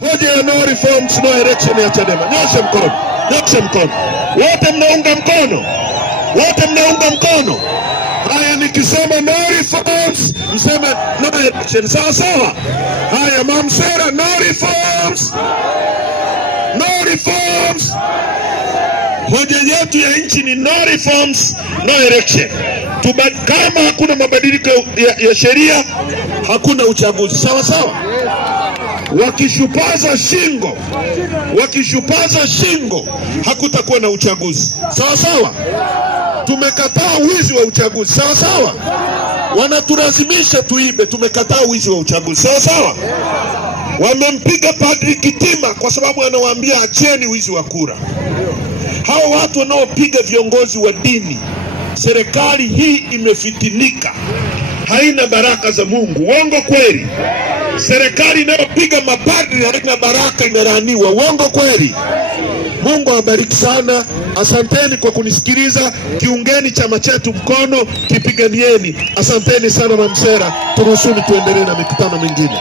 Hoja ya no reforms no election ya Chadema. Nyosha mkono. Nyosha mkono. Wote mnaunga mkono. Wote mnaunga mkono. Haya, nikisema no reforms mseme no election. Sawa sawa. Haya, Mamsera, no reforms. No reforms. Hoja yetu ya nchi ni no reforms no election. Kama hakuna mabadiliko ya sheria hakuna uchaguzi. Sawa sawa. Wakishupaza shingo hakutakuwa na uchaguzi. Sawa sawa. Tumekataa wizi wa uchaguzi. Sawa sawa. Wanatulazimisha tuibe, tumekataa wizi wa uchaguzi. Sawa sawa. Wamempiga Padri Kitima kwa sababu anawaambia acheni wizi wa kura. Hao watu wanaopiga viongozi wa dini, serikali hii imefitinika, haina baraka za Mungu. Uongo kweli? Serikali inayopiga mapadri haina baraka, imelaaniwa. Uongo kweli? Mungu awabariki sana. Asanteni kwa kunisikiliza. Kiungeni chama chetu mkono, kipiganieni. Asanteni sana Mamsera. Turuhusuni tuendelee na mikutano mingine.